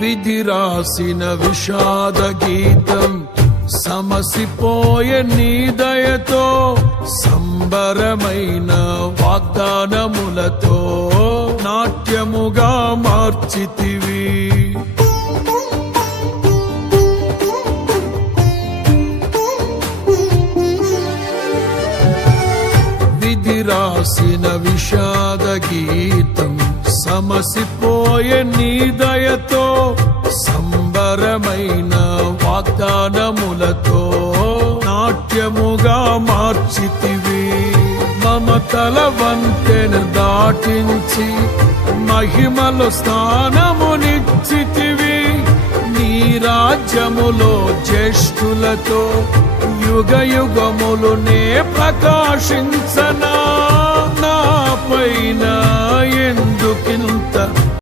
విధి రాసిన విషాద గీతం సమసిపోయే నీ దయతో సంబరమైన వాగ్దానములతో నాట్యముగా మార్చితివి. విధి రాసిన విషాద గీతం సమసిపోయే నీ దయతో సంబరమైన వాగ్దానములతో నాట్యముగా మార్చితివి. మమతల వంతెను దాటించి మహిమలు స్థానమునిచ్చితివి. నీ రాజ్యములో జ్యేష్ఠులతో యుగ యుగములు నే నా పైన ఎందుకింత